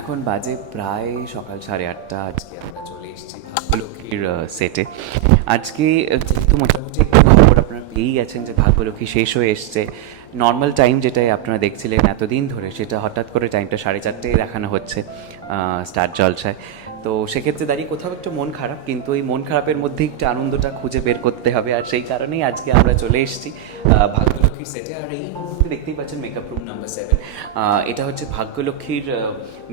এখন বাজে প্রায় সকাল 8:30। আজকে আমরা চলে এসেছি ভাগ্যলক্ষ্মীর সেটে। আজকে যেহেতু মোটামুটি একটু খবর আপনারা পেয়েই গেছেন যে ভাগ্যলক্ষ্মী শেষ হয়ে এসছে। নর্মাল টাইম যেটাই আপনারা দেখছিলেন এতদিন ধরে, সেটা হঠাৎ করে টাইমটা 4:30 দেখানো হচ্ছে স্টার জলসায়। তো সেক্ষেত্রে দাঁড়িয়ে কোথাও একটু মন খারাপ, কিন্তু এই মন খারাপের মধ্যেই একটু আনন্দটা খুঁজে বের করতে হবে, আর সেই কারণেই আজকে আমরা চলে এসেছি ভাগ্যলক্ষ্মীর সেটে। আর এই মুহূর্তে দেখতেই পাচ্ছেন মেকআপ রুম নাম্বার 7। এটা হচ্ছে ভাগ্যলক্ষ্মীর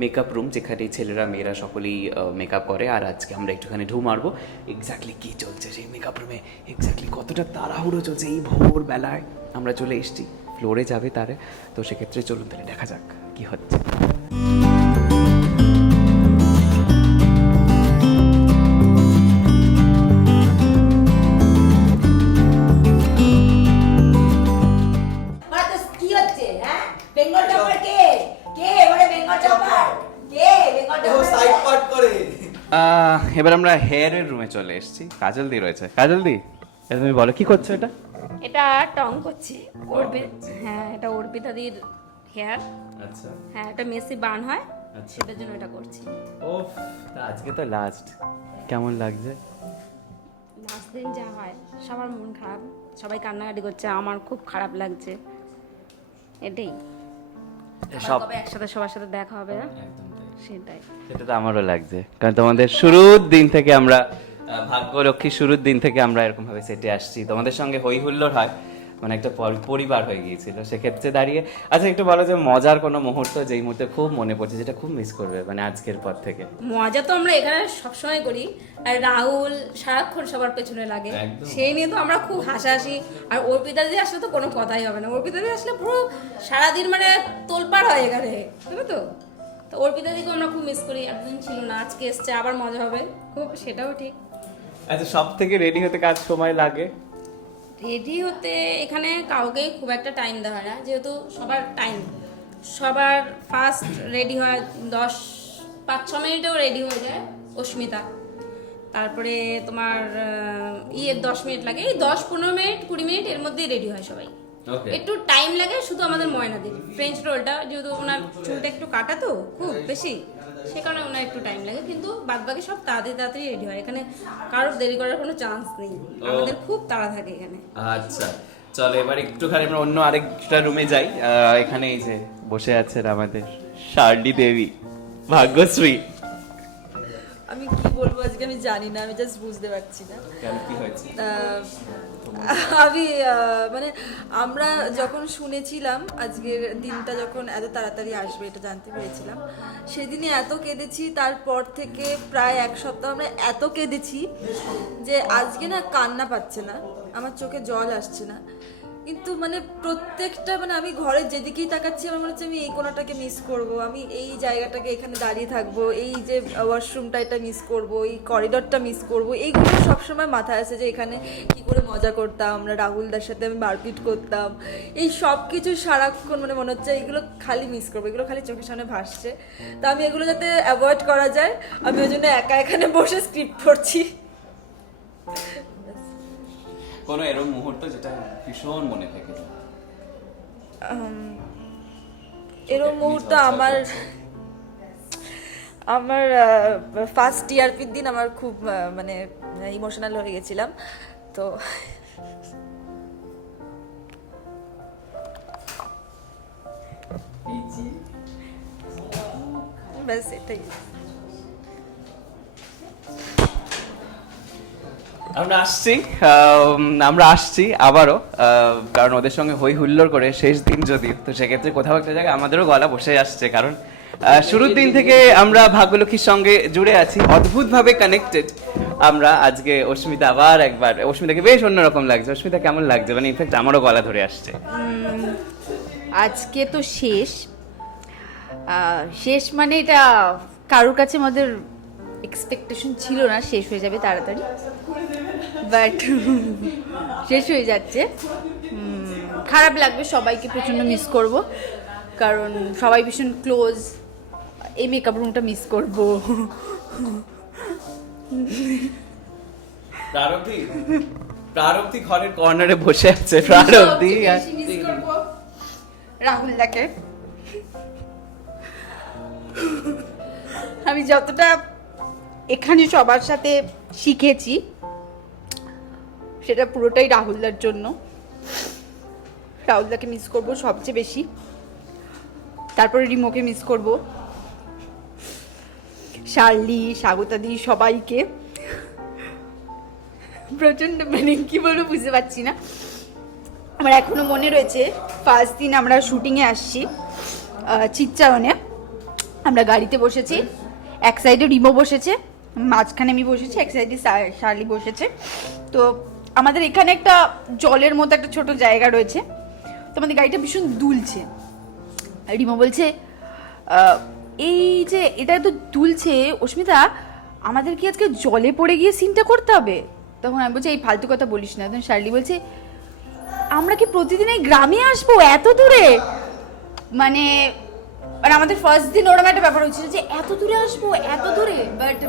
মেকআপ রুম, যেখানে ছেলেরা মেয়েরা সকলেই মেকআপ করে। আর আজকে আমরা একটুখানি ঢু মারবো এক্স্যাক্টলি কী চলছে সেই মেকআপ রুমে, এক্স্যাক্টলি কতটা তাড়াহুড়ো চলছে এই ভোরবেলায়। আমরা চলে এসেছি, ফ্লোরে যাবে তারে, তো সেক্ষেত্রে চলুন তাহলে দেখা যাক কী হচ্ছে। এবার আমরা হেয়ারের রুমে চলে এসেছি। কাজল দি রয়েছে। কাজল দি, তুমি বলো কি করছো এটা? এটা টং করছি হ্যাঁ, এটা অর্পিতাদির হেয়ার। আচ্ছা হ্যাঁ, এটা মেসি বান হয়, আচ্ছা। সেটার জন্য এটা করছি। ওফ, তা আজকে তো লাস্ট, কেমন লাগছে? লাস্ট দিন যা হয় সবার মন খারাপ, সবাই কান্নাকাটি করছে, আমার খুব খারাপ লাগছে। এটাই সব কবে একসাথে সবার সাথে দেখা হবে না, সেটাই। সেটা তো আমারও লাগছে, কারণ তোমাদের শুরুর দিন থেকে আমরা ভাগ্যলক্ষ্মী শুরুর দিন থেকে আমরা এরকম ভাবে সেটে আসছি, তোমাদের সঙ্গে হই হুল্লোড় হয়, মানে একটা পরিবার হয়ে গিয়েছিল। সেক্ষেত্রে দাঁড়িয়ে আচ্ছা একটু বলো যে মজার কোনো মুহূর্ত, যেই মুহূর্তে খুব মনে পড়ছে, যেটা খুব মিস করবে মানে আজকের পর থেকে। মজা তো আমরা এখানে সবসময় করি, আর রাহুল সারাক্ষণ সবার পেছনে লাগে, একদম। সেই নিয়ে তো আমরা খুব হাসাহাসি। আর অর্পিতা দিদি আসলে তো কোনো কথাই হবে না, অর্পিতা দিদি আসলে পুরো সারাদিন মানে তোলপাড় হয় এখানে, বুঝলো তো। তো অর্পিতা দিদিকে আমরা খুব মিস করি, এতদিন ছিল না, আজকে এসছে, আবার মজা হবে খুব, সেটাও ঠিক। আচ্ছা, সব থেকে রেডি হতে কাজ সময় লাগে? রেডি হতে এখানে কাউকে খুব একটা টাইম দেওয়া হয় না, যেহেতু সবার ফার্স্ট রেডি হয় 5-6 মিনিটেও রেডি হয়ে যায় অস্মিতা। তারপরে তোমার 10 মিনিট লাগে, এই 10-15 মিনিট 20 মিনিট এর মধ্যেই রেডি হয় সবাই। একটু টাইম লাগে শুধু আমাদের ময়নাদের ফ্রেঞ্চ রোলটা, যেহেতু ওনার চুলটা একটু কাটা তো খুব বেশি, সে কারণে ওনার একটু টাইম লাগে, কিন্তু বাদ বাকি সব তাড়াতাড়ি রেডি হয়। এখানে কারোর দেরি করার কোনো চান্স নেই, আমাদের খুব তাড়া থাকে এখানে। আচ্ছা চলো এবার একটুখানি আমরা অন্য আরেকটা রুমে যাই। এখানে এই যে বসে আছেন আমাদের শার্লি দেবী, ভাগ্যশ্রী। আমি কি বলবো আজকে আমি জানি না, আমি জাস্ট বুঝতে পারছি না। কেন, কি হয়েছে? আমি মানে আমরা যখন শুনেছিলাম আজকের দিনটা যখন এত তাড়াতাড়ি আসবে এটা জানতে পেরেছিলাম, সেদিনই এত কেঁদেছি। তারপর থেকে প্রায় এক সপ্তাহ আমরা এত কেঁদেছি যে আজকে না কান্না পাচ্ছে না, আমার চোখে জল আসছে না, কিন্তু মানে প্রত্যেকটা মানে আমি ঘরের যেদিকেই তাকাচ্ছি আমার মনে হচ্ছে আমি এই কোণাটাকে মিস করব, আমি এই জায়গাটাকে এখানে দাঁড়িয়ে থাকবো, এই যে ওয়াশরুমটা এটা মিস করব, এই করিডোরটা মিস করব, এইগুলো সবসময় মাথায় আসে যে এখানে কি করে মজা করতাম আমরা, রাহুলদার সাথে আমি মারপিট করতাম, এই সব কিছু সারাক্ষণ মানে মনে হচ্ছে এইগুলো খালি মিস করবো, এগুলো খালি চোখের সামনে ভাসছে। তা আমি এগুলো যাতে অ্যাভয়েড করা যায় আমি ওই জন্য একা এখানে বসে স্ক্রিপ্ট পড়ছি। কোনো এরকম মুহূর্ত যেটা ভীষণ মনে থেকে যায়? এরকম মুহূর্ত আমার ফার্স্ট টিআরপির দিন আমার খুব মানে ইমোশনাল হয়ে গেছিলাম, তো ব্যাস এটাই। আমরা আসছি আবারও, কারণ ওদের সঙ্গে হই হুল্লোড় করে শেষ দিন যদিও, তো সেক্ষেত্রে কোথাও একটা জায়গায় আমাদেরও গলা বসে আসছে, কারণ শুরুর দিন থেকে আমরা ভাগ্যলক্ষ্মীর সঙ্গে জুড়ে আছি, অদ্ভুতভাবে কানেক্টেড আমরা। আজকে অস্মিতা আবার একবার, অস্মিতাকে বেশ অন্যরকম লাগছে। অস্মিতা কেমন লাগছে? মানে ইনফ্যাক্ট আমারও গলা ধরে আসছে। আজকে তো শেষ মানে এটা কারোর কাছে আমাদের এক্সপেকটেশন ছিল না শেষ হয়ে যাবে তাড়াতাড়ি, বাট শেষ হয়ে যাচ্ছে। খারাপ লাগবে, সবাইকে প্রচণ্ড মিস করব, কারণ সবাই ভীষণ ক্লোজ। এই মেকআপ রুমটা মিস করব। প্রারব্ধি ঘরের কর্নারে বসে আছে। প্রারব্ধি রাহুল দাকে আমি যতটা এখানে সবার সাথে শিখেছি সেটা পুরোটাই রাহুলদার জন্য। রাহুলদাকে মিস করব সবচেয়ে বেশি, তারপরে রিমোকে মিস করব, শার্লি, স্বাগতাদি, সবাইকে প্রচন্ড, মানে কি বলবো বুঝতে পারছি না। আমার এখনো মনে রয়েছে ফার্স্ট দিন আমরা শুটিংয়ে আসছি চিত্রায়নে, আমরা গাড়িতে বসেছি, এক সাইডে রিমো বসেছে, মাঝখানে আমি বসেছি, এক সাইডে শার্লি বসেছে। তো আমাদের এখানে একটা জলের মতো একটা ছোট জায়গা রয়েছে, তো আমাদের গাড়িটা ভীষণ দুলছে। রিমো বলছে এই যে এটা তো দুলছে অস্মিতা, আমাদের কি আজকে জলে পড়ে গিয়ে সিনটা করতে হবে? তখন আমি বলছি এই ফালতু কথা বলিস না। তখন শার্লি বলছে আমরা কি প্রতিদিন এই গ্রামে আসবো এত দূরে? মানে মানে আমাদের ফার্স্ট দিন ওরকম একটা ব্যাপার হচ্ছিল যে এত দূরে আসবো, এত দূরে, বাট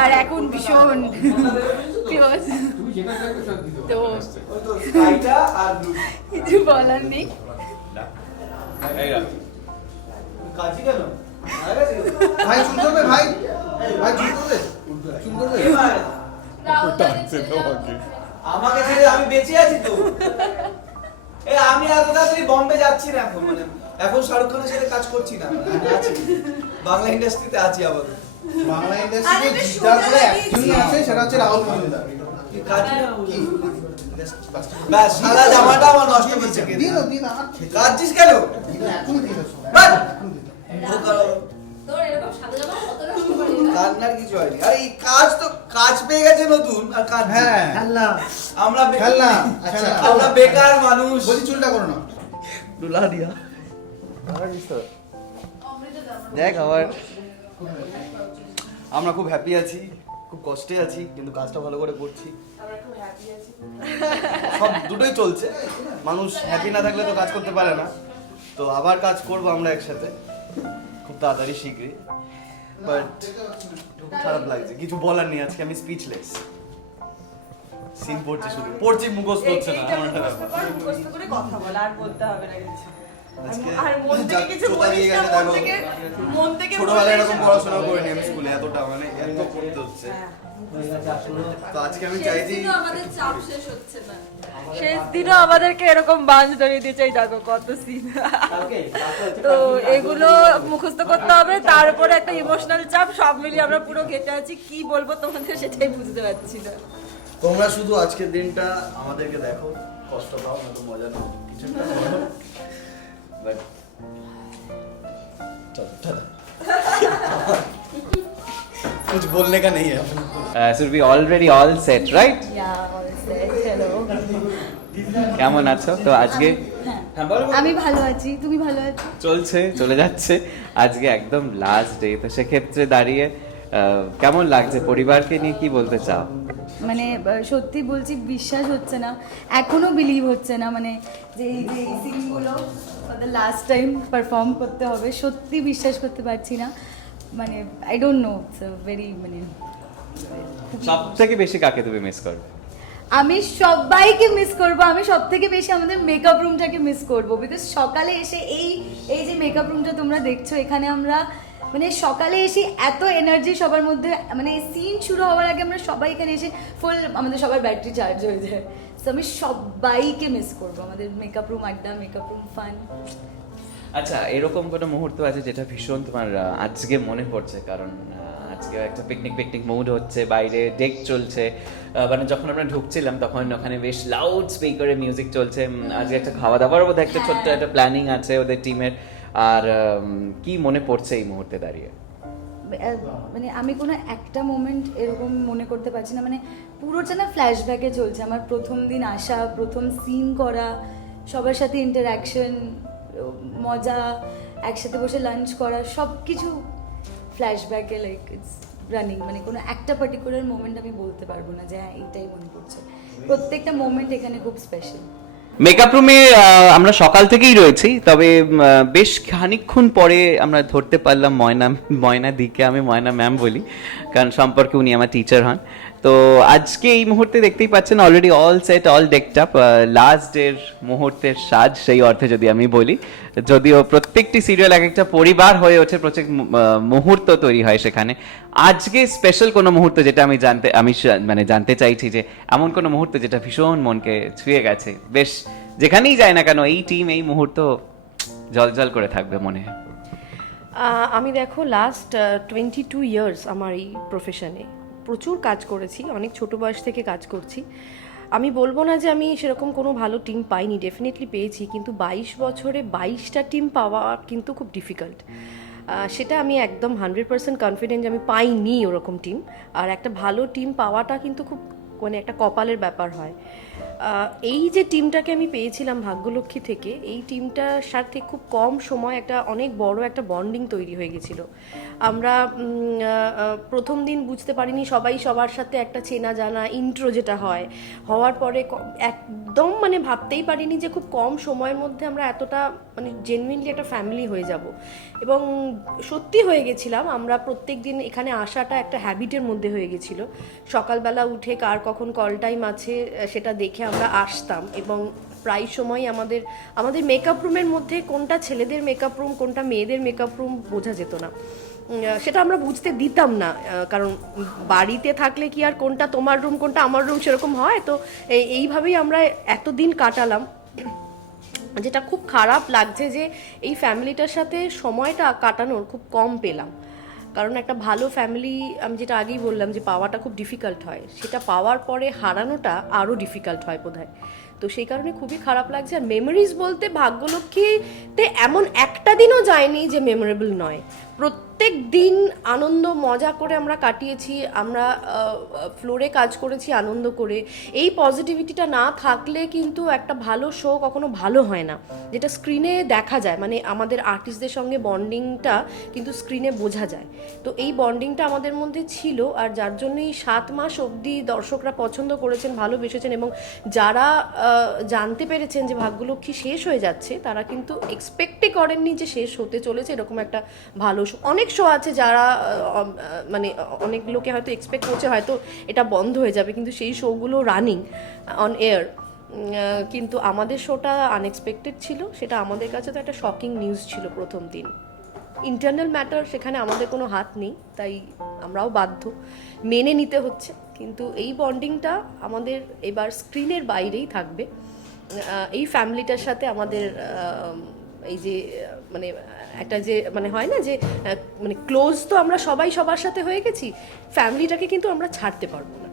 আর এখন ভীষণ তো কিছু বলার নেই। ভাই চুল করবে, ভাই ভাই চুল করবে, চুল করবে। আমাকে ছেড়ে আমি বেঁচে আছি তো। আমি এত তাড়াতাড়ি বম্বে যাচ্ছি না এখন, মানে এখন শাহরুখ খানের সাথে কাজ করছি না, মানে আমি আছি বাংলা ইন্ডাস্ট্রিতে আছি আবার। বাংলা ইন্ডাস্ট্রিতে জিতা করে একজনই আছে, সেটা হচ্ছে রাহুল মজুমদার। কি কাজ কি বাস সাদা জামাটা আমার নষ্ট করছে কে? দিন দিন আর কাজছিস কেন? এখনই দিন বাস! এখনই তোর এরকম সাদা জামা কত নষ্ট করিস না? কান্নার কিছু হয়নি। আরে এই কাজ তো কাজ পেয়ে গেছে নতুন, আর কাজ হ্যাঁ আমরা খেলনা, আচ্ছা আমরা বেকার মানুষ। বলছি চুলটা করো না। ডুলা দিয়া দেখ আবার আমরা খুব হ্যাপি আছি, খুব কষ্টে আছি, কিন্তু কাজটা ভালো করে করছি। সব দুটোই চলছে, মানুষ হ্যাপি না থাকলে তো কাজ করতে পারে না। তো আবার কাজ করবো আমরা একসাথে খুব তাড়াতাড়ি, শীঘ্রই। বাট খারাপ লাগছে, কিছু বলার নেই, আজকে আমি স্পিচলেস। সিন পড়ছি, শুধু পড়ছি, মুখস্থ হচ্ছে না আমার একটা ব্যাপার। মুখস্থ করে কথা বল, আর বলতে হবে না কিছু। আজকে আর মন থেকে কিছু চোদা দিয়ে বলিস না, গেছে, দেখো। মন থেকে ছোটবেলায় এরকম পড়াশোনা করিনি আমি স্কুলে, এতটা মানে এত করতে হচ্ছে। তো আজকে আমি চাইছি আমাদের চাপ শেষ হচ্ছে না, শেষ দিনও আমাদেরকে এরকম বাঁশ ধরিয়ে দিয়েছে, এই দেখো কত সিন। তো এগুলো মুখস্থ করতে হবে, তার উপরে একটা ইমোশনাল চাপ, সব মিলিয়ে আমরা পুরো ঘেটে আছি। কি বলবো তোমাদের সেটাই বুঝতে পারছি না। তোমরা শুধু আজকের দিনটা আমাদেরকে দেখো, কষ্ট পাও না তো মজা নাও, কিছু একটা করো। বাট চলো कुछ बोलने का नहीं है। So we already all set, right? কেমন আছো? তো আজকে হ্যাঁ বলো। আমি ভালো আছি, তুমি ভালো আছো? চলছে, চলে যাচ্ছে। আজকে একদম লাস্ট ডে, তো সেক্ষেত্রে দাঁড়িয়ে কেমন লাগছে? পরিবারকে নিয়ে কি বলতে চাও? মানে সত্যি বলছি, বিশ্বাস হচ্ছে না, এখনো বিলিভ হচ্ছে না, মানে যে এই যে সিনগুলো লাস্ট টাইম পারফর্ম করতে হবে, সত্যি বিশ্বাস করতে পারছি না। মানে I don't know, it's very, মানে সব থেকে বেশি কাকে তুমি মিস করবে? আমি সবাইকে মিস করব। আমি সব থেকে বেশি আমাদের মেকআপ রুমটাকে মিস করব, বিকজ সকালে এসে এই যে মেকআপ রুমটা তোমরা দেখছো, এখানে আমরা মানে সকালে এসে এত এনার্জি সবার মধ্যে, মানে সিন শুরু হওয়ার আগে আমরা সবাই এখানে এসে ফুল, আমাদের সবার ব্যাটারি চার্জ হয়ে যায়। তো আমি সবাইকে মিস করব, আমাদের মেকআপ রুম আড্ডা, মেকআপ রুম ফান। আচ্ছা, এরকম কোনো মুহূর্ত আছে যেটা ভীষণ তোমার আজকে মনে পড়ছে? কারণ আজকে একটা পিকনিক মুড হচ্ছে, বাইরে ডেক চলছে, মানে যখন আমরা ঢুকছিলাম তখন ওখানে বেশ লাউড স্পিকারে মিউজিক চলছে। আজকে একটা খাওয়া দাওয়ার মধ্যে একটা ছোট্ট একটা প্ল্যানিং আছে ওদের টিমের। আর কি মনে পড়ছে এই মুহূর্তে দাঁড়িয়ে? মানে আমি কোনো একটা মোমেন্ট এরকম মনে করতে পারছি না, মানে পুরোটা না ফ্ল্যাশব্যাকে চলছে। আমার প্রথম দিন আসা, প্রথম সিন করা, সবার সাথে ইন্টারঅ্যাকশন, মজা, একসাথে বসে লাঞ্চ করা, সব কিছু ফ্ল্যাশব্যাকে লাইক ইটস রানিং। মানে কোনো একটা পার্টিকুলার মোমেন্ট আমি বলতে পারবো না যে হ্যাঁ এইটাই মনে পড়ছে। প্রত্যেকটা মোমেন্ট এখানে খুব স্পেশাল। মেকআপ রুমে আমরা সকাল থেকেই রয়েছি, তবে বেশ খানিকক্ষণ পরে আমরা ধরতে পারলাম ময়না দিকে, আমি ময়না ম্যাম বলি কারণ সম্পর্কে উনি আমার টিচার হন। তো আজকে এই মুহূর্তে দেখতেই পাচ্ছেন already all set all ডেকড up, last ডের মুহূর্তের সাজ সেই অর্থে যদি আমি বলি, যদিও প্রত্যেকটি সিরিয়াল এক একটা পরিবার হয়ে ওঠে, প্রত্যেক মুহূর্ত তৈরি হয় সেখানে। আজকে স্পেশাল কোনো মুহূর্ত যেটা মানে জানতে চাইছি, যে এমন কোনো মুহূর্ত যেটা ভীষণ মনকে ছুঁয়ে গেছে, বেশ যেখানেই যায় না কেন এই টিম এই মুহূর্ত জল করে থাকবে মনে। আমি দেখো লাস্ট 22 ইয়ার্স আমার এই প্রফেশনে প্রচুর কাজ করেছি, অনেক ছোট বয়স থেকে কাজ করছি। আমি বলবো না যে আমি সেরকম কোনো ভালো টিম পাইনি, ডেফিনেটলি পেয়েছি, কিন্তু 22 বছরে 22টা টিম পাওয়া কিন্তু খুব ডিফিকাল্ট। সেটা আমি একদম 100% কনফিডেন্ট যে আমি পাইনি ওরকম টিম। আর একটা ভালো টিম পাওয়াটা কিন্তু খুব মানে একটা কপালের ব্যাপার হয়। এই যে টিমটাকে আমি পেয়েছিলাম ভাগ্যলক্ষ্মী থেকে, এই টিমটার সাথে খুব কম সময় একটা অনেক বড় একটা বন্ডিং তৈরি হয়ে গেছিল। আমরা প্রথম দিন বুঝতে পারিনি, সবাই সবার সাথে একটা চেনা জানা ইন্ট্রো যেটা হয়, হওয়ার পরে একদম মানে ভাবতেই পারিনি যে খুব কম সময়ের মধ্যে আমরা এতটা মানে জেনুইনলি একটা ফ্যামিলি হয়ে যাব। এবং সত্যি হয়ে গেছিলাম, আমরা প্রত্যেক দিন এখানে আসাটা একটা হ্যাবিটের মধ্যে হয়ে গেছিল। সকালবেলা উঠে কার কখন কল টাইম আছে সেটা দেখে আমরা আসতাম, এবং প্রায় সময় আমাদের মেকআপ রুমের মধ্যে কোনটা ছেলেদের মেকআপ রুম কোনটা মেয়েদের মেকআপ রুম বোঝা যেত না, সেটা আমরা বুঝতে দিতাম না। কারণ বাড়িতে থাকলে কি আর কোনটা তোমার রুম কোনটা আমার রুম সেরকম হয়? তো এইভাবেই আমরা এতদিন কাটালাম। যেটা খুব খারাপ লাগছে যে এই ফ্যামিলিটার সাথে সময়টা কাটানোর খুব কম পেলাম। কারণ একটা ভালো ফ্যামিলি, আমি যেটা আগেই বললাম যে পাওয়াটা খুব ডিফিকাল্ট হয়, সেটা পাওয়ার পরে হারানোটা আরও ডিফিকাল্ট হয় বোধহয়। তো সেই কারণে খুবই খারাপ লাগছে। আর মেমোরিজ বলতে ভাগ্যলক্ষ্মীতে এমন একটা দিনও যায়নি যে মেমোরেবল নয়। প্রত্যেক দিন আনন্দ মজা করে আমরা কাটিয়েছি, আমরা ফ্লোরে কাজ করেছি আনন্দ করে। এই পজিটিভিটিটা না থাকলে কিন্তু একটা ভালো শো কখনো ভালো হয় না, যেটা স্ক্রিনে দেখা যায়। মানে আমাদের আর্টিস্টদের সঙ্গে বন্ডিংটা কিন্তু স্ক্রিনে বোঝা যায়। তো এই বন্ডিংটা আমাদের মধ্যে ছিল, আর যার জন্যই 7 মাস অবধি দর্শকরা পছন্দ করেছেন, ভালোবেসেছেন। এবং যারা জানতে পেরেছেন যে ভাগ্যলক্ষ্মী শেষ হয়ে যাচ্ছে, তারা কিন্তু এক্সপেক্টই করেননি যে শেষ হতে চলেছে এরকম একটা ভালো শো। অনেক শো আছে যারা মানে অনেক লোকে হয়তো এক্সপেক্ট করছে হয়তো এটা বন্ধ হয়ে যাবে, কিন্তু সেই শোগুলো রানিং অন এয়ার। কিন্তু আমাদের শোটা আনএক্সপেক্টেড ছিল, সেটা আমাদের কাছে তো একটা শকিং নিউজ ছিল প্রথম দিন। ইন্টারনাল ম্যাটার, সেখানে আমাদের কোনো হাত নেই, তাই আমরাও বাধ্য মেনে নিতে হচ্ছে। কিন্তু এই বন্ডিংটা আমাদের এবার স্ক্রিনের বাইরেই থাকবে। এই ফ্যামিলিটার সাথে আমাদের এই যে মানে একটা যে মানে হয় না যে মানে ক্লোজ, তো আমরা সবাই সবার সাথে হয়ে গেছি, ফ্যামিলিটাকে কিন্তু আমরা ছাড়তে পারবো না।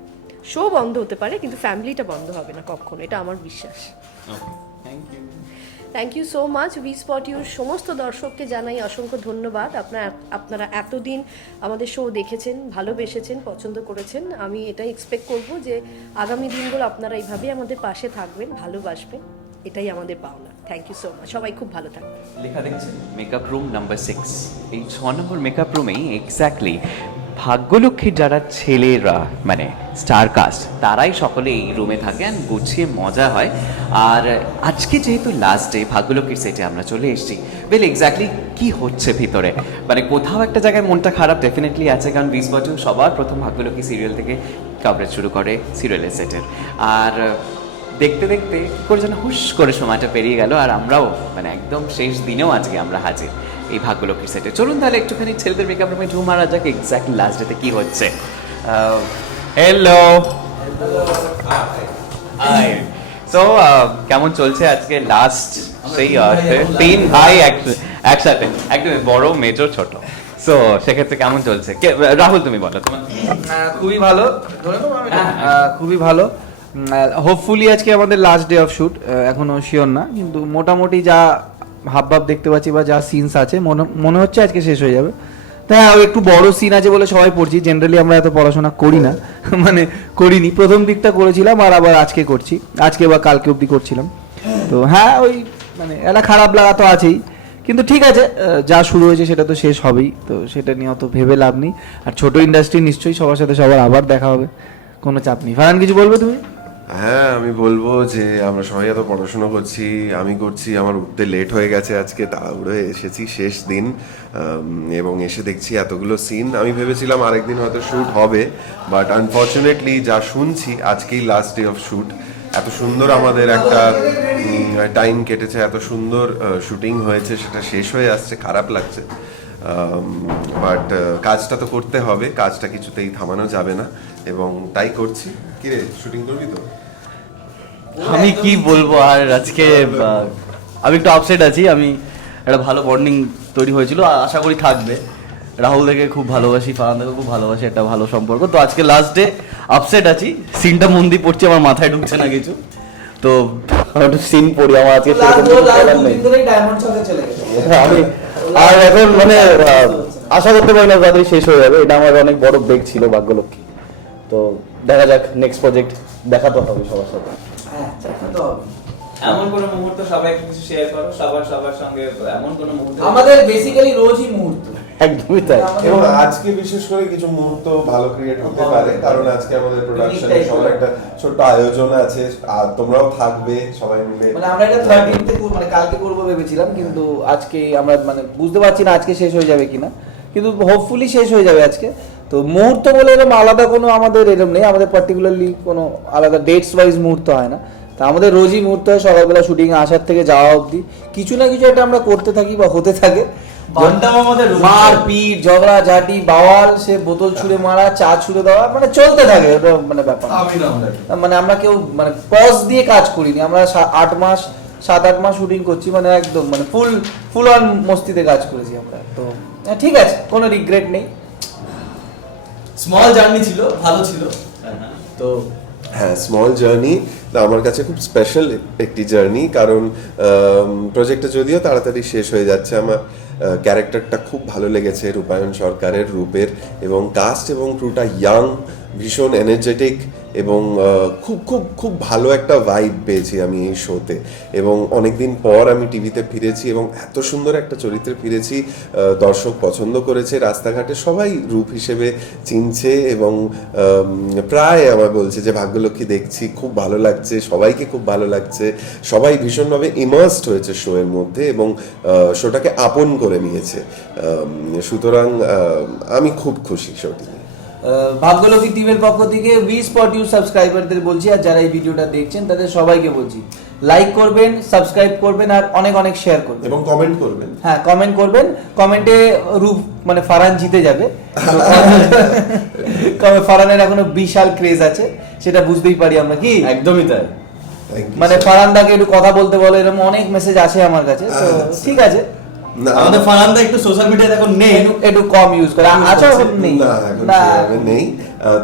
শো বন্ধ হতে পারে কিন্তু ফ্যামিলিটা বন্ধ হবে না কখনো, এটা আমার বিশ্বাস। Thank you so much. We spot your সমস্ত দর্শককে জানাই অসংখ্য ধন্যবাদ। আপনারা এতদিন আমাদের শো দেখেছেন, ভালোবেসেছেন, পছন্দ করেছেন। আমি এটাই এক্সপেক্ট করব যে আগামী দিনগুলো আপনারা এইভাবেই আমাদের পাশে থাকবেন, ভালোবাসবেন, এটাই আমাদের পাওনা। থ্যাংক ইউ সো মাচ, সবাই খুব ভালো থাকবেন। লেখা দেখছেন মেকআপ রুম নাম্বার 6, এই 6 নম্বর মেকআপ রুমেই এক্স্যাক্টলি ভাগ্যলক্ষ্মীর যারা ছেলেরা মানে স্টার কাস্ট, তারাই সকলে এই রুমে থাকেন, গুছিয়ে মজা হয়। আর আজকে যেহেতু লাস্ট ডে, ভাগ্যলক্ষ্মীর সেটে আমরা চলে এসেছি। বেল এক্স্যাক্টলি কি হচ্ছে ভিতরে, মানে কোথাও একটা জায়গায় মনটা খারাপ ডেফিনেটলি আছে, কারণ 20 বছর সবার প্রথম ভাগ্যলক্ষ্মী সিরিয়াল থেকে কভারেজ শুরু করে সিরিয়ালের সেটের। আর দেখতে দেখতে কী করে যেন হুশ করে সময়টা পেরিয়ে গেল, আর আমরাও মানে একদম শেষ দিনেও আজকে আমরা হাজির এই ভাগ্যলক্ষ্মীর সেটে। চলুন তাহলে একটুখানি ছেলেদের মেকআপ রুমে ঢু মারা যাক, এক্স্যাক্টলি লাস্ট ডেতে কী হচ্ছে। হ্যালো, সো কেমন চলছে আজকে লাস্ট সেই 3 ভাই একসাথে, একদম বড় মেজর ছোট, সো সেক্ষেত্রে কেমন চলছে? রাহুল তুমি বলো। তোমার খুবই ভালো, ধরে নেবো আমি না? খুবই ভালো। হোপফুলি আজকে আমাদের লাস্ট ডে অফ শুট, এখনো শিওর না, কিন্তু মোটামুটি যা হাবভাব দেখতে পাচ্ছি বা যা সিনস আছে মনে হচ্ছে আজকে শেষ হয়ে যাবে। তাই একটু বড় সিন আছে বলে সবাই পড়ছি, জেনারেলি আমরা এত পড়াশোনা করি না, মানে করিনি, প্রথম দিকটা করেছিলাম আর আবার আজকে করছি, আজকে বা কালকে অবধি করছিলাম। তো হ্যাঁ, ওই মানে একটা খারাপ লাগা তো আছেই, কিন্তু ঠিক আছে, যা শুরু হয়েছে সেটা তো শেষ হবেই, তো সেটা নিয়ে অত ভেবে লাভ নেই। আর ছোট ইন্ডাস্ট্রি, নিশ্চয়ই সবার সাথে সবার আবার দেখা হবে, কোনো চাপ নেই। ফারহান কিছু বলবে তুমি? হ্যাঁ, আমি বলবো যে আমরা সবাই এত পড়াশোনা করছি, আমি করছি, আমার উঠতে লেট হয়ে গেছে আজকে, তাড়াহুড়ো এসেছি শেষ দিন, এবং এসে দেখছি এতগুলো সিন। আমি ভেবেছিলাম আরেকদিন হয়তো শ্যুট হবে, বাট আনফর্চুনেটলি যা শুনছি আজকেই লাস্ট ডে অফ শ্যুট। এত সুন্দর আমাদের একটা টাইম কেটেছে, এত সুন্দর শুটিং হয়েছে, সেটা শেষ হয়ে আসছে, খারাপ লাগছে। বাট কাজটা তো করতে হবে, কাজটা কিছুতেই থামানো যাবে না, এবং তাই করছি। কিরে, শুটিং করবি তো? আমি কি বলবো আর আজকে আমি একটু আপসেট আছি। আমি একটা ভালো বন্ডিং তৈরি হয়েছিল, আশা করি থাকবে। রাহুল দেখে খুব ভালোবাসি, ফারান দেখে খুব ভালোবাসি, একটা ভালো সম্পর্ক। তো আজকে লাস্ট ডে, আপসেট আছি, সিনটা মন দিয়ে পড়ছি, আমার মাথায় ঢুকছে না কিছু। তো একটু সিন পড়ি, আমার আজকে সেরকম কিছু বলার নেই। আমি আর এখন মানে আশা করতে পারি না তাড়াতাড়ি শেষ হয়ে যাবে। এটা আমার অনেক বড় ব্রেক ছিল ভাগ্যলক্ষ্মী। তো দেখা যাক, নেক্সট প্রজেক্ট দেখাতে হবে সবার সাথে। এমন কোনো মুহূর্ত সবাই কিছু শেয়ার করো, সবার সঙ্গে এমন কোনো মুহূর্ত আমাদের বেসিক্যালি রোজই মুহূর্ত, একদমই তাই। এবং আজকে বিশেষ করে কিছু মুহূর্ত ভালো ক্রিয়েট হতে পারে, কারণ আজকে আমাদের প্রোডাকশনে সবার একটা ছোট্ট আয়োজন আছে, আর তোমরাও থাকবে সবাই মিলে। মানে আমরা এটা 13th মানে কালকে করবো ভেবেছিলাম, কিন্তু আজকে আমরা মানে বুঝতে পারছি না আজকে শেষ হয়ে যাবে কিনা, কিন্তু হোপফুলি শেষ হয়ে যাবে আজকে। তো মুহূর্ত বলে এরকম আলাদা কোনো আমাদের এরকম নেই, আমাদের পার্টিকুলারলি কোনো আলাদা ডেটস ওয়াইজ মুহূর্ত হয় না। তা আমাদের রোজই মুহূর্ত হয়, সকালবেলা শুটিংয়ে আসার থেকে যাওয়া অবধি কিছু না কিছু একটা আমরা করতে থাকি বা হতে থাকে। মারপিট, ঝগড়া ঝাঁটি, বাওয়াল, সে বোতল ছুঁড়ে মারা, চা ছুঁড়ে দেওয়া, মানে চলতে থাকে ওটা, মানে ব্যাপার। মানে আমরা কেউ মানে পজ দিয়ে কাজ করিনি, আমরা 7-8 মাস শুটিং করছি, মানে একদম মানে ফুল অন মস্তিতে কাজ করেছি আমরা। তো ঠিক আছে, কোনো রিগ্রেট নেই। স্মল জার্নি ছিল, ভালো ছিল। তো হ্যাঁ, স্মল জার্নি আমার কাছে খুব স্পেশাল একটি জার্নি, কারণ প্রজেক্টটা যদিও তাড়াতাড়ি শেষ হয়ে যাচ্ছে, আমার ক্যারেক্টারটা খুব ভালো লেগেছে রূপায়ণ সরকারের, রূপের, এবং কাস্ট এবং ক্রুটা ইয়াং, ভীষণ এনার্জেটিক, এবং খুব খুব খুব ভালো একটা ভাইব পেয়েছি আমি এই শোতে। এবং অনেকদিন পর আমি টিভিতে ফিরেছি, এবং এত সুন্দর একটা চরিত্রে ফিরেছি, দর্শক পছন্দ করেছে, রাস্তাঘাটে সবাই রূপ হিসেবে চিনছে, এবং প্রায় আমার বলছে যে ভাগ্যলক্ষ্মী দেখছি, খুব ভালো লাগছে, সবাইকে খুব ভালো লাগছে, সবাই ভীষণভাবে ইমার্সড হয়েছে শোয়ের মধ্যে, এবং শোটাকে আপন করে নিয়েছে। সুতরাং আমি খুব খুশি শোটি নিয়ে। ভাগ্যলক্ষ্মী টিমের পক্ষ থেকে উই স্পট ইউ সাবস্ক্রাইবারদের বলছি, আর যারা এই ভিডিওটা দেখছেন তাদের সবাইকে বলছি, লাইক করবেন, সাবস্ক্রাইব করবেন, আর অনেক অনেক শেয়ার করবেন, এবং কমেন্ট করবেন। হ্যাঁ, কমেন্ট করবেন। কমেন্টে রূপ মানে ফারহান জিতে যাবে। ফারহানের এখনো বিশাল ক্রেজ আছে, সেটা বুঝতেই পারি আমরা, কি একদমই তাই। মানে ফারহান দাকে একটু কথা বলতে বলে, এরকম অনেক মেসেজ আসে আমার কাছে। তো ঠিক আছে, আমাদের ফারহানদা একটু সোশ্যাল মিডিয়াতে এখন নেই, একটু কম ইউজ করে। আচ্ছা, এখন নেই না, এখন সেভাবে নেই।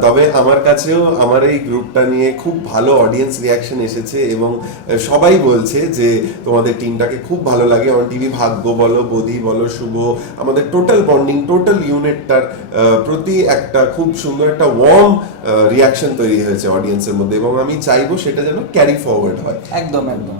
তবে আমার কাছেও আমার এই গ্রুপটা নিয়ে খুব ভালো অডিয়েন্স রিয়াকশন এসেছে, এবং সবাই বলছে যে তোমাদের টিমটাকে খুব ভালো লাগে। আমার টিভি ভাগ্য বলো, বদি বলো, শুভ, আমাদের টোটাল বন্ডিং, টোটাল ইউনিটটার প্রতি একটা খুব সুন্দর একটা ওয়ার্ম রিয়াকশন তৈরি হয়েছে অডিয়েন্সের মধ্যে, এবং আমি চাইবো সেটা যেন ক্যারি ফরওয়ার্ড হয়। একদম একদম।